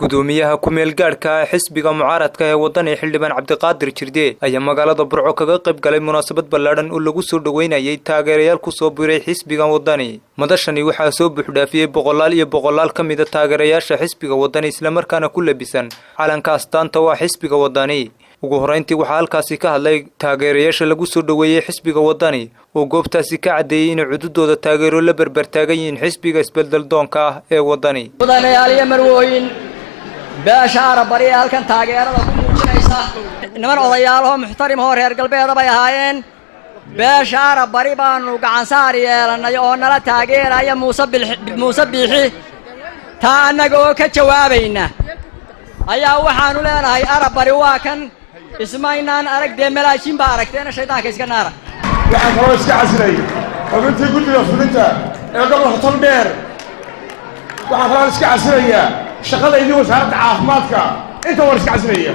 gudoomiyaha ku meel gaarka xisbiga mucaaradka ee wadani xildhibaan Cabdiqaadir Jirde ayaa magaalada Burco kaga qayb galay munaasabad ballaaran oo lagu soo dhaweynayay taageerayaal ku soo biiray xisbiga wadani. madashani waxaa soo buuxdhaafiyay boqolaal iyo boqolaal ka mid ah taageerayaasha xisbiga wadani isla markaana ku labisan calanka astaanta waa xisbiga wadani. ugu horeyntii waxaa halkaasi ka hadlay taageerayaasha lagu soo dhaweeyay xisbiga wadani oo goobtaasi ka cadeeyay in cududooda taageero la barbar taagan yihiin xisbiga isbedel doonka ah ee wadani. beeshaara bari halkan taageerada ku muujinaysa niman odayaalo muxtarim oo reer galbeed bay ahaayeen beeshaara bari baanu gacan saar yeelanay oo nala taageeraya Muuse Biixi taa anaga oo ka jawaabayna ayaa waxaanu leenahay arab bari waa kan ismaynaan aragtay malaashin baa aragteena shaydaanka iska naara waxaan kaloo iska casray xubintii guddiga fulinta ee gobolka Togdheer waxaan kaloo iska casrayaa shaqadaydu wasaaradda caafimaadka inta war iska casraya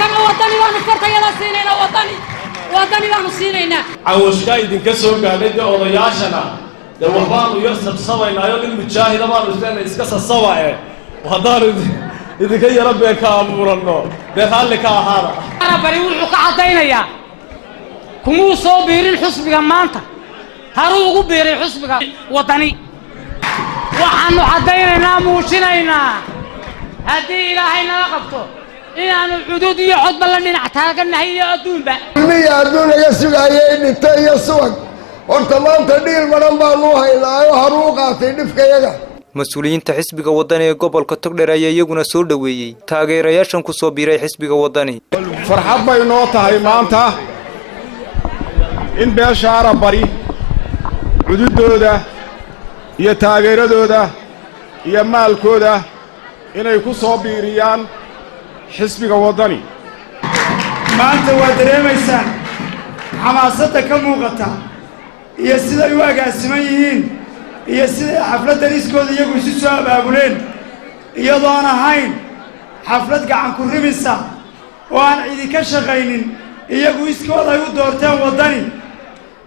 kan wadani waanu fartayada siinayna wadani waanu siinayna awashka idinka soo gaadhay odayaashana waxbaanu yar sabsabaynaayo in mujaahida baanu iska sabsabaye wadaan idinka yara beeka abuurano beeqaale ka ahaada bari wuxuu ka cadaynayaa kumuu soo biirin xusbiga maanta haruu ugu biiray xusbiga wadani waxaanu cadaynaynaa muujinaynaa haddii ilaahay nala qabto inaanu xuduud iyo codba la dhinac taaganahay iyo adduunba adduun iga sugayay dhinta iyo subag horta maanta dhiil badan baanu haynaayo haruu qaatay dhifkayaga. mas-uuliyiinta xisbiga wadani ee gobolka Togdheer ayaa iyaguna soo dhaweeyay taageerayaashan ku soo biiray xisbiga wadani. farxad bay noo tahay maanta in beeshaara bari cududooda iyo taageeradooda iyo maalkooda inay ku soo biiriyaan xisbiga wadani. maanta waa dareemaysaan xamaasadda ka muuqata iyo siday u agaasiman yihiin iyo siday xafladdan iskooda iyagu isu soo abaabuleen iyadoon ahayn xaflad gacan ku rimisa oo aan cidi ka shaqaynin iyagu iskooda ay u doorteen wadani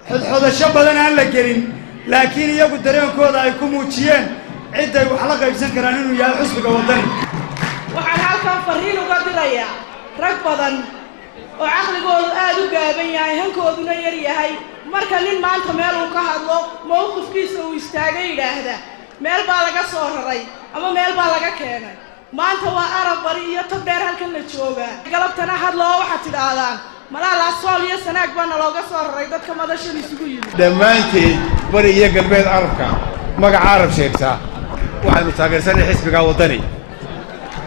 xodxodasho badan aan la gelin laakiin iyagu dareenkooda ay ku muujiyeen cidday wax la qaybsan karaan inuu yahay xisbiga wadani. waxaan halkan fariin uga dirayaa rag badan oo caqligoodu aad u gaaban yahay hankooduna yar yahay marka nin maanta meel uu ka hadlo mowqifkiisa uu istaagay yidhaahda meel baa laga soo raray ama meel baa laga keenay maanta waa arab bari iyo Togdheer halkan la joogaa galabtana hadloo waxaad tidhaahdaan malaa sool iyo sanaag baana looga soo raray dadka madashan isugu yimid dhammaanteed bari iyo galbeed arabka magaca arab sheegtaa waxaanu taageersanay xisbiga wadani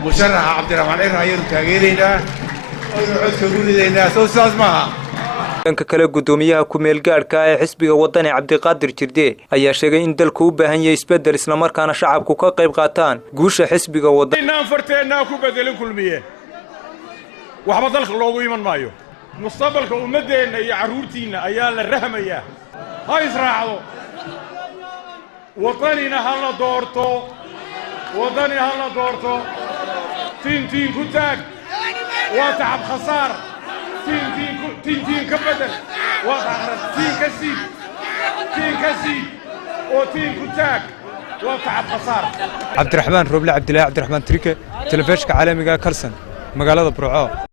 musharaxa Cabdiraxmaan Cirra ayaynu taageeraynaa oo codka u ridaynaa soo saas maaha. dhanka kale gudoomiyaha ku meel gaarka ee xisbiga wadani Cabdiqaadir Jirde ayaa sheegay in dalku u baahan yahay isbedel isla markaana shacabku ka qayb qaataan guusha xisbiga wadani. inaan farteena ku bedelin kulmiye waxba dalka loogu iman maayo mustaqbalka ummadeena iyo caruurtiina ayaa la rahmayaa ha israacdo wadanina hala doorto تين كتاك وتعب خسار تين كبدل تين كسيد وتين كتاك وتعب خسار. عبد الرحمن روبلي عبد الله عبد الرحمن تريكة تلفزيون عالمي كارسن مقالة برعو.